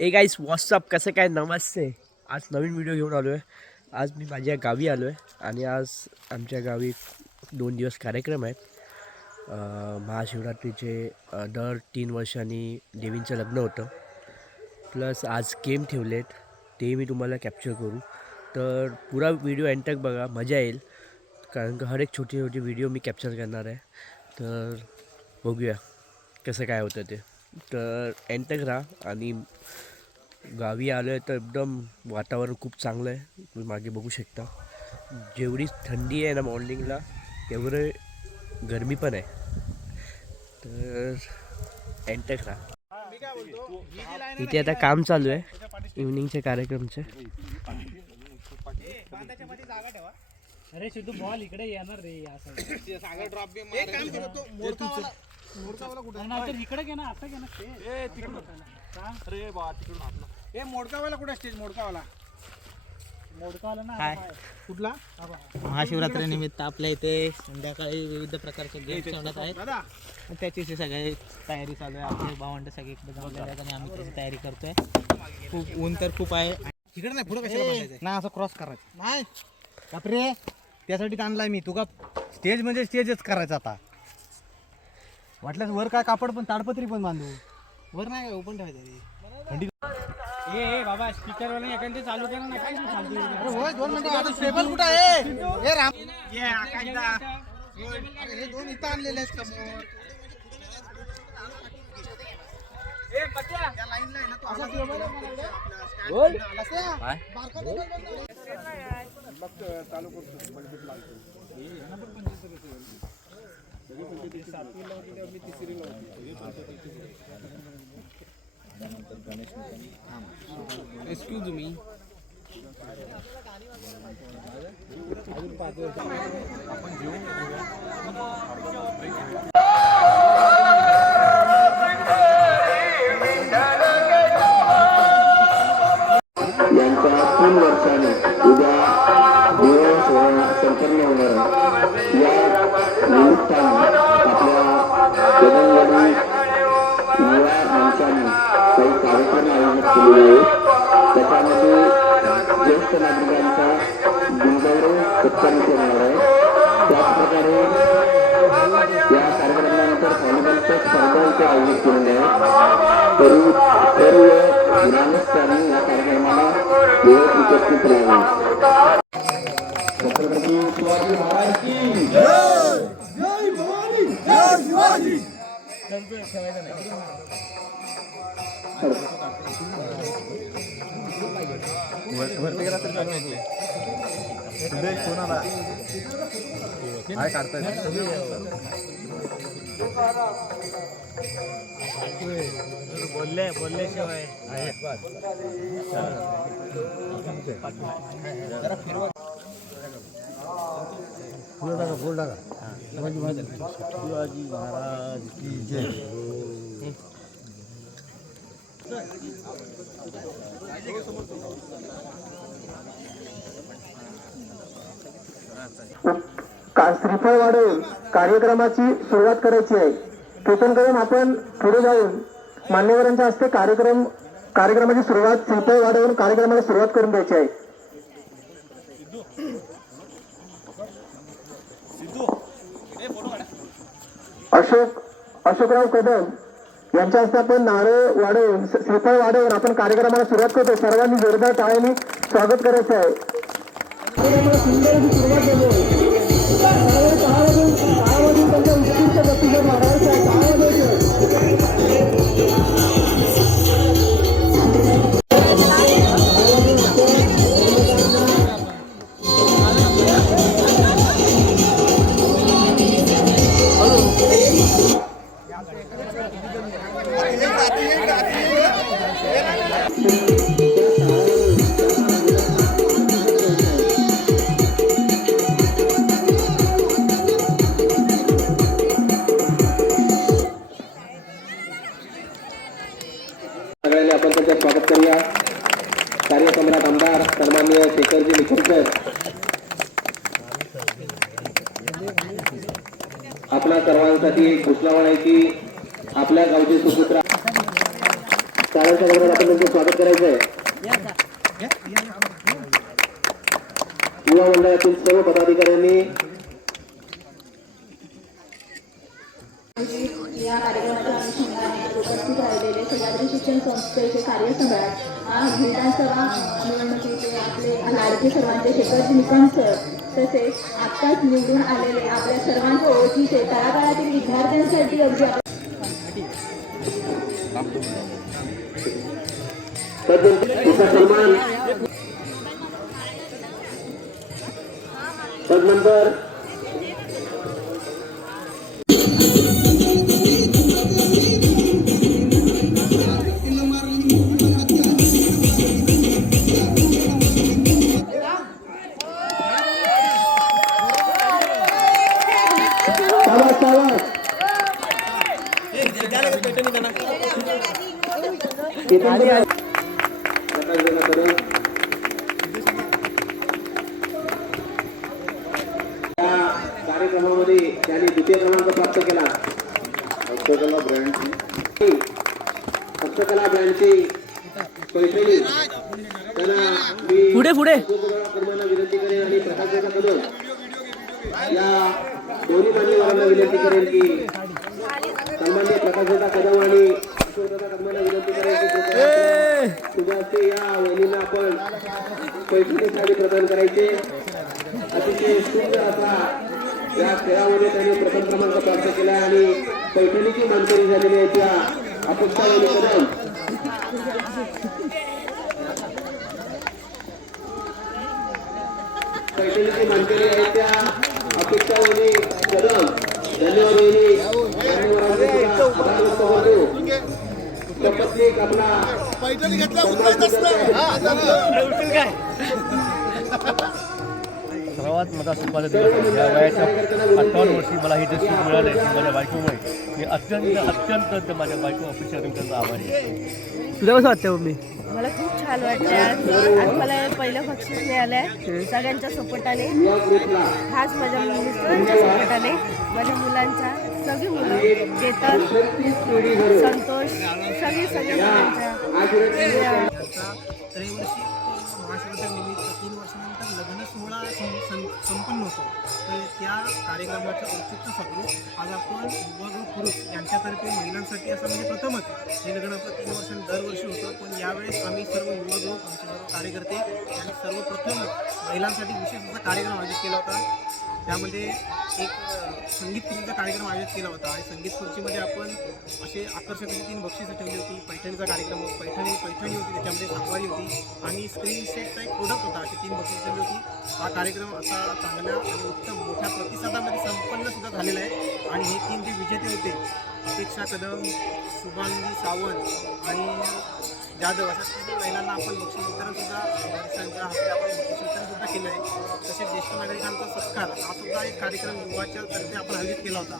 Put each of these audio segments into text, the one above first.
ए गाईस WhatsApp कसं काय नमस्ते. आज नवीन व्हिडिओ घेऊन आलो आहे. आज मी माझ्या गावी आलो आहे आणि आज आमच्या गावी 2 दिवस कार्यक्रम आहेत. महाशिवरात्रीचे दर 3 वर्षांनी देवींचं लग्न होतं. प्लस आज गेम ठेवलेत, ते मी तुम्हाला कॅप्चर करू. तर पुरा व्हिडिओ एंड तक बघा, मजा येईल. कारण का हर एक छोटी छोटी व्हिडिओ मी कॅप्चर करणार आहे. तर बघूया कसं काय होतं ते. तर एंड तक राहा. आणि गावी आलो आहे तर एकदम वातावरण खूप चांगलं आहे. तुम्ही मागे बघू शकता. जेवढी थंडी आहे ना मॉर्निंगला, तेवढं गरमी पण आहे. तर एंड तक राहा. इथे आता काम चालू आहे इव्हनिंगच्या कार्यक्रमचे. अरे सिद्धू बॉल इकडे येणार रे. सागर ड्रॉप बी एक काम करतो. मोडकावाला कुठे आहे? इकडे घे ना, आता घे ना. ए तिकडून अरे बा तिकडून आपला. ए मोडकावाला कुठे स्टेज? मोडकावाला ना कुठला? महाशिवरात्री निमित्त आपल्या इथे संध्याकाळी विविध प्रकारचे गेम ठेवण्यात आहेत. त्याची सगळी तयारी चालू आहे. आपले भावंड सगळे इकडे जमलेले आहेत आणि आम्ही त्याची तयारी करतोय. खूप ऊन तर खूप आहे. तिकडे नाही, पुढे कशाला ना असं क्रॉस करायचं नाही. बापरे, त्यासाठी आणलाय मी. तुका स्टेज म्हणजे स्टेजच करायचं. आता वाटल्यास वर काय कापड पण ताडपत्री पण बांधू. वर नाही ओपन ठेवायचं. ए बाबा स्पीकर वाला एखादे चालू करा ना. काय चालू? अरे होय 2 मिनिटं. आता टेबल कुठे आहे? ए राम ये आकाशदा. हे 2 इथं आणलेले आहेत समोर. ए पत्या त्या लाईनला आहे ना, तो असा टेबल आहे आपला स्टँड आला त्या बारका टेबल मग चालू करतो. बंदूक लावतो. सातवीला होती तेव्हा मी तिसरीला होती. Excuse me. अजून 5 वर्ष आपण जेवू. यांच्या 3 वर्षांनी उद्या विवाह सोहळा संपन्न होणार आहे. या निमित्ताने आपल्या जगनवाडी युवा मंचाने काही कार्यक्रम आयोजित केलेले आहेत. त्याच्यामध्ये ज्येष्ठ नागरिकांचा गुणगौरव सत्कार होणार आहे. त्याचप्रकारे या कार्यक्रमानंतर व्हॉलीबॉलच्या स्पर्धा इथे आयोजित केलेल्या आहेत. तरी सर्व ग्रामस्थांनी या कार्यक्रमाला वेळेत उपस्थित राहावे. छत्रपती शिवाजी महाराज की जय. जय भवानी, जय शिवाजी. वरती गेला तर कोणाला काय काढताय? बोलल्याशिवाय बोल टाका. शिवाजी महाराज की जय. श्रीफळ वाढवून कार्यक्रमाची सुरुवात करायची आहे. कीर्तन करून आपण पुढे जाऊन मान्यवरांच्या हस्ते कार्यक्रमाची सुरुवात श्रीफळ वाढवून कार्यक्रमाला सुरुवात करून द्यायची आहे. अशोकराव कदम यांच्या हस्ते आपण नारळ वाढवून श्रीफळ वाढवून आपण कार्यक्रमाला सुरुवात करतो. सर्वांनी जोरदार टाळ्यांनी स्वागत करायचं आहे. सुंदर अशी सुरुवात झाली. त्यांच्या उत्कृष्ट प्रतिसाद वाढवायचा आहे. सगळ्यांनी आपण त्यांचं स्वागत करूया. कार्यसम्राट आमदार सन्माननीय शेखरजी निखरकर आपल्या सर्वांसाठी घोषणा म्हणायची. आपल्या गावचे सुपुत्र टाळ्यांच्या गजरात आपण त्यांचं स्वागत करायचं आहे. युवा मंडळातील सर्व पदाधिकाऱ्यांनी या कार्यक्रमाच्या अनुषंगाने उपस्थित राहिलेले सह्याद्री शिक्षण संस्थेचे कार्यसम्राट विधानसभा निवडणुकीचे आपले लाडके सर्वांचे शेखरजी निकम सर, तसेच आत्ताच निवडून आलेले आपल्या सर्वांच्या ओळखीचे तळागाळातील विद्यार्थ्यांसाठी अगदी सन्मान तदनंतर कार्यक्रमामध्ये त्यांनी द्वितीय क्रमांक प्राप्त केला. हस्तकला ब्रँडची पैठणी त्यांना पुढे विनंती करेन आणि प्रकाशचा कदम या दोन्ही मान्यवरांना विनंती करेन की सन्मान्य प्रकाशदा कदम आणि अशोकदादा कदमांना विनंती करेन की तुझ्या हस्ते या वहिनींना आपण पैठणी साडी प्रदान करायचे. अतिशय सुंदर असा या खेळामध्ये त्यांनी प्रथम क्रमांक प्राप्त केला आणि पैठणीची मानकरी झालेली आहे त्या अपेक्षा कदम पैठणीची मानकरी आहे त्या अपेक्षा कदम. धन्यवाद वहिनी. मान्यवरांचे सुद्धा आभार व्यक्त करतो. पत्नीक आपला सर्वात मोठा सुखाचा दिवस आहे. या वयाच्या 58 वर्षी मला ही दृष्टी मिळाली आहे माझ्या बायकोमुळे. मी अत्यंत माझ्या बायको अपेक्षा त्यांचा आभारी आहे. तुला कसं वाटतं मम्मी? मला खूप छान वाटते आज मला पहिलं बक्षीस मिळालं आहे सगळ्यांच्या सपोर्टाने, खास माझ्या मिस्टरांच्या सपोर्टाने, माझ्या मुलांच्या सगळी मुलं चेतन संतोष सगळे मुलांच्या त्रैवर्षिक महाशिवरात्रीनिमित्त 3 वर्षानंतर लग्न सोहळा संपन्न होतो. तर त्या कार्यक्रमाचं औचित्य साधून आज आपण युवा पुरुष यांच्यातर्फे महिलांसाठी असं म्हणजे प्रथमच हे लग्न आपलं 3 वर्षांनी दरवर्षी होतं. पण यावेळेस आम्ही सर्व युवा ग्रुप आमचे सर्व कार्यकर्ते यांनी सर्वप्रथम महिलांसाठी विशेष असा कार्यक्रम आयोजित केला होता. त्यामध्ये एक संगीत खुर्चीचा कार्यक्रम आयोजित केला होता आणि संगीत खुर्चीमध्ये आपण असे आकर्षक अशी 3 बक्षिसं ठेवली होती. पैठणीचा कार्यक्रम पैठणी होती, त्याच्यामध्ये सातवारी होती आणि स्क्रीन सेटचा एक प्रोडक्ट होता. अशी 3 बक्षिसं ठेवली होती. हा कार्यक्रम असा चांगल्या आणि उत्तम मोठ्या प्रतिसादामध्ये संपन्नसुद्धा झालेला आहे आणि हे 3 जे विजेते होते अपेक्षा कदम, शुभांगी सावंत आणि जाधव अशा 3 महिलांना आपण बक्षीस वितरणसुद्धा त्यांच्या हस्ते आपण बक्षीस वितरणसुद्धा केलं आहे. तसेच ज्येष्ठ नागरिकांचा सत्कार हा सुद्धा एक कार्यक्रम युवाच्या तर्फे आपण आयोजित केला होता.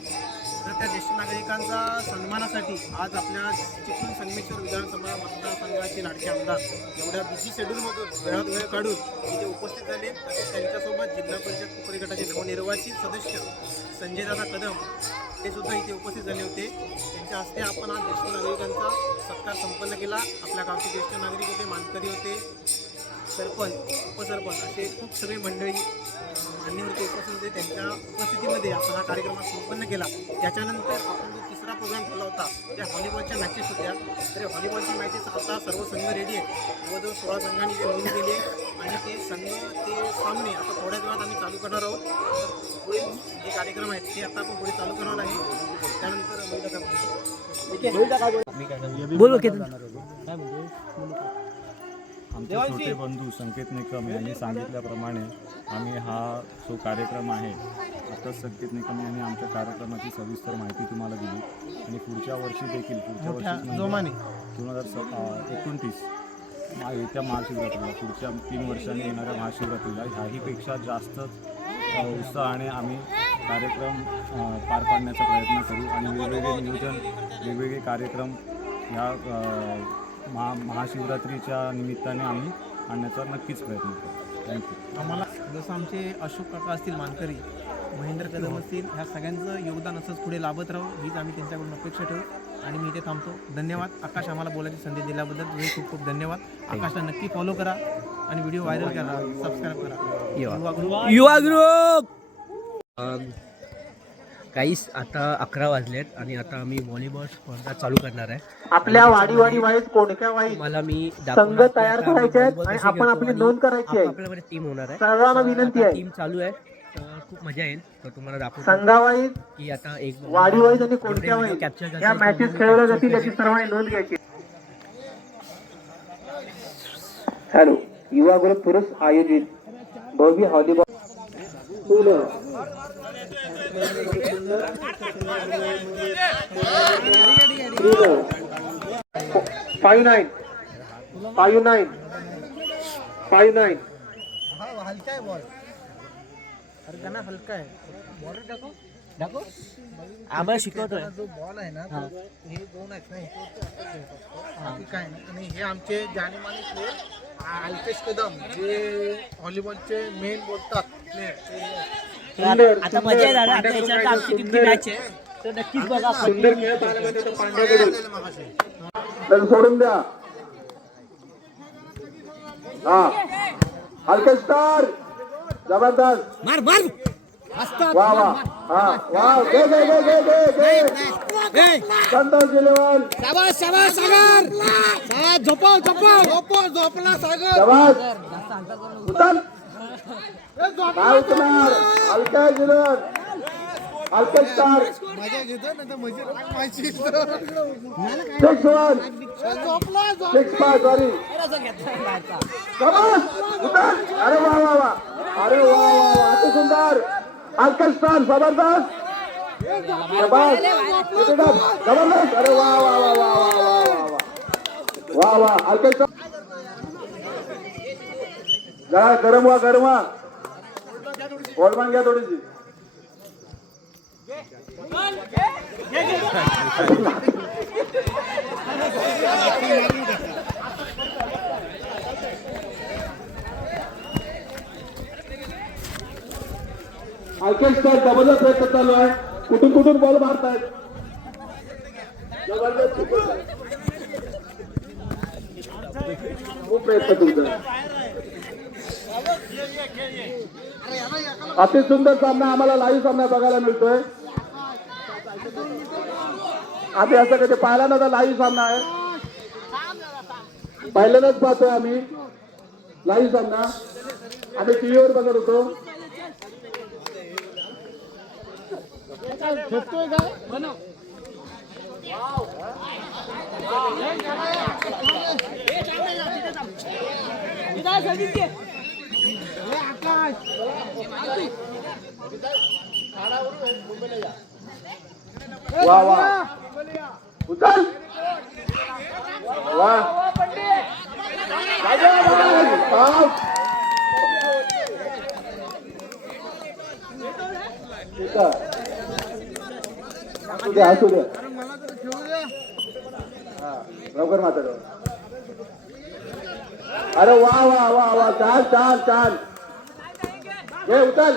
तर त्या ज्येष्ठ नागरिकांचा सन्मानासाठी आज आपल्या चिखली संगमेश्वर विधानसभा मतदारसंघाचे लाडके आमदार एवढ्या बिझी शेड्यूलमधून वेळात वेळ काढून इथे उपस्थित झाले. तसेच त्यांच्यासोबत जिल्हा परिषद कुकरी गटाचे नवनिर्वाचित सदस्य संजयदादा कदम ते सुद्धा इथे उपस्थित झाले होते. त्यांच्या हस्ते आपण आज ज्येष्ठ नागरिकांचा सत्कार संपन्न केला. आपल्या गावचे ज्येष्ठ नागरिक होते, मानकरी होते, सरपंच, उपसरपंच असे खूप सगळे मंडळी मान्यवरती उपस्थित होते. त्यांच्या उपस्थितीमध्ये आपण हा कार्यक्रम संपन्न केला. त्याच्यानंतर आपण जो तिसरा प्रोग्राम ठेवला होता त्या व्हॉलीबॉलच्या मॅचेस होत्या. तर व्हॉलीबॉलच्या मॅचेस आता सर्व संघ रेडी आहेत. जवळजवळ 16 संघांनी ते नोंद केली आहे आणि ते संघ ते सामने आता थोड्याच वेळात आम्ही चालू करणार आहोत. तर पुढे जे कार्यक्रम आहेत ते आता आपण पुढे चालू करणार आहे. त्यानंतर बोल आमचे छोटे बंधू संकेत निकम यांनी सांगितल्याप्रमाणे आम्ही हा जो कार्यक्रम आहे आताच संकेत निकम यांनी आमच्या कार्यक्रमाची सविस्तर माहिती तुम्हाला दिली आणि पुढच्या वर्षी देखील 2029 येत्या महाशिवरात्रीला पुढच्या 3 वर्षांनी येणाऱ्या महाशिवरात्रीला ह्याहीपेक्षा जास्त उत्साहाने आम्ही कार्यक्रम पार पाडण्याचा प्रयत्न करू आणि वेगवेगळे नियोजन वेगवेगळे कार्यक्रम ह्या महाशिवरात्रीच्या निमित्ताने आम्ही आणण्याचा नक्कीच प्रयत्न करू. थँक्यू. आम्हाला जसं आमचे अशोक काका असतील मानकरी, महेंद्र कदम असतील, ह्या सगळ्यांचं योगदान असंच पुढे लाभत राहू हीच आम्ही त्यांच्याकडून अपेक्षा ठेवू. आणि मी इथे थांबतो. धन्यवाद आकाश, आम्हाला बोलायची संधी दिल्याबद्दल तुझे खूप खूप धन्यवाद. आकाशला नक्की फॉलो करा आणि व्हिडिओ व्हायरल करा, सबस्क्राईब करा. युवा ग्रुप काहीच आता 11 वाजलेत आणि आता आम्ही व्हॉलीबॉल स्पर्धा चालू करणार आहे. आपल्या वाडी वाईज कोणत्या वाईज मला मी संघ तयार करायचे आहेत आणि आपण आपली नोंद करायची आहे. आपल्यामध्ये टीम होणार आहे. सर्वांना विनंती आहे. टीम चालू आहे तर खूप मजा येईल. तर तुम्हाला दाखवतो संघावाईज, की आता एक वाडी वाईज आणि कोणत्या वाईज कॅप्चर या मॅचेस खेळवल्या जातील याची सर्वांनी नोंद घ्यायची. हॅलो, युवा ग्रुप पुरुष आयोजित भव्य व्हॉलीबॉल 5-9 हलका आहे बॉल. अरे गाणं हलका आहे. बॉर्डर दाखव. आम्हाला शिकवतोय. जो बॉल आहे ना हे दोन आहेत ना, हे काय ना. आणि हे आमचे जानेमाने प्लेयर अल्पेश कदम, जे व्हॉलीबॉलचे मेन बोलतात प्लेयर. आता मजा येणार आता याच्यात आमची टीमची मॅच आहे तर नक्कीच बघा. सुंदर खेळ पाहायला मिळतो पांड्याकडून. तर सोडून द्या. हा, हलके स्टार, जबरदस्त, मार मार वा वा, हा वा, घे घे घे घे घे घे, संतोष जिलेवाल, शाबास शाबास सागर. झोपला सागर. शाबास, उचल, काय उचलणार, हलके जिलेवाल, हलके स्टार, मजा घेतो ना तर मजा 6-1, 6-5, सॉरी, शाबास, उचल, अरे वा वा वा, अरे वा वा वा, अति सुंदर, हलके स्टार, जबरदस्त, शाबास, जबरदस्त, अरे वा वा वा वा वा वा वा वा, हलके स्टार, जरा गरम व्हा, ओलमान घ्या थोडीशी. ऑर्केस्ट्रा जबरदस्त प्रयत्न चालू आहे. कुठून बॉल मारतायत. जबरदस्त खूप प्रयत्न तुमचा. अति सुंदर सामना आम्हाला लाईव्ह सामना बघायला मिळतोय. आम्ही असं कधी पाहिला नव्हता. लाईव्ह सामना आहे, पहिल्यांदाच पाहतोय आम्ही लाईव्ह सामना. आम्ही टीव्हीवर बघत होतो. वा वा, उचल, वा, असू द्या. हा, लवकर मात्र. अरे वा वा वा वा, छान हे उचल.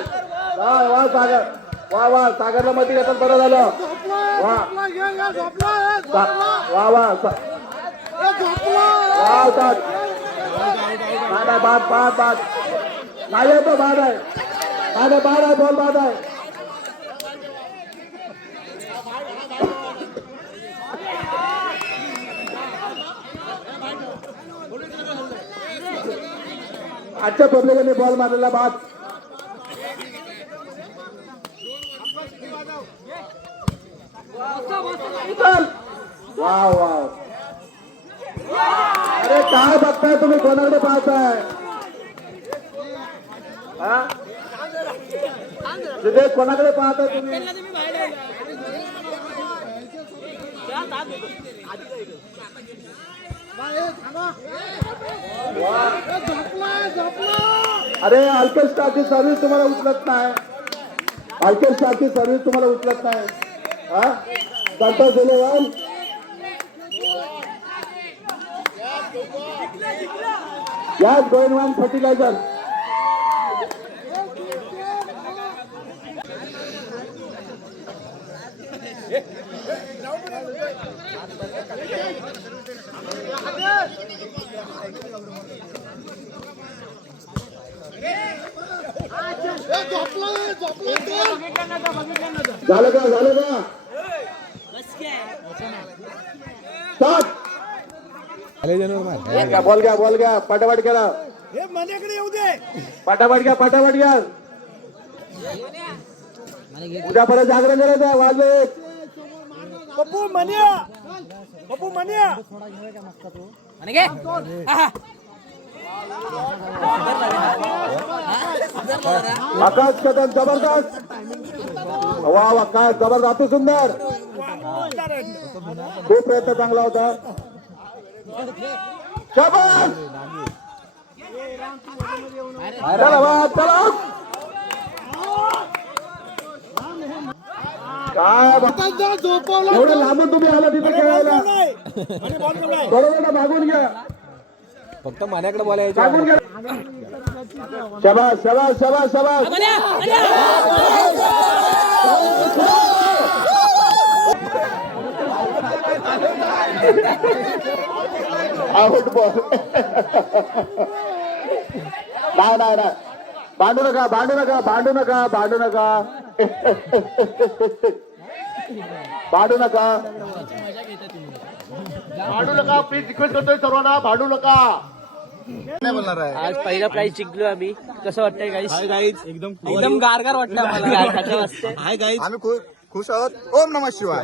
वा सागर, वा सागरला मध्ये घेतात, बरं झालं. वा वा वा उचल. बाद नाही येतो. बाद आहे बॉल, बाद आहे. आजच्या पब्लिकने बॉल मारलेला बाद. वाव वाव, अरे काय बघताय तुम्ही, कोणाकडे पाहताय. हा, तिथे कोणाकडे पाहताय तुम्ही. अरे ऑर्केस्ट्राची सर्व्हिस तुम्हाला उचलत नाही. ऑर्केस्ट्राची सर्व्हिस तुम्हाला उचलत नाही. हा, संतोष जिलेवाल, याच गोइंग फर्टिलायझर. झालं का स्टार्ट. बॉल घ्या पटापट केला पटापट घ्या उद्या परत जागरण करायचं वाजले आकाश कदम जबरदस्त वा काय जबरदस्त सुंदर खूप प्रयत्न चांगला होता शाबास चला वा चला काय एवढं लांबून तुम्ही आला तिथे खेळायला बरोबर ना मागून घ्या फक्त मान्याकडे बोलायचं मागून घ्या शाबास आउट बॉल नाही भांडू नका प्लीज रिक्वेस्ट करतोय सर्वांना भांडू नका. आज पहिला प्राइज जिंकलो आम्ही. कसं वाटतंय गाईस? एकदम गारगार वाटतं आम्हाला. आम्ही खुश आहोत. ओम नमः शिवाय.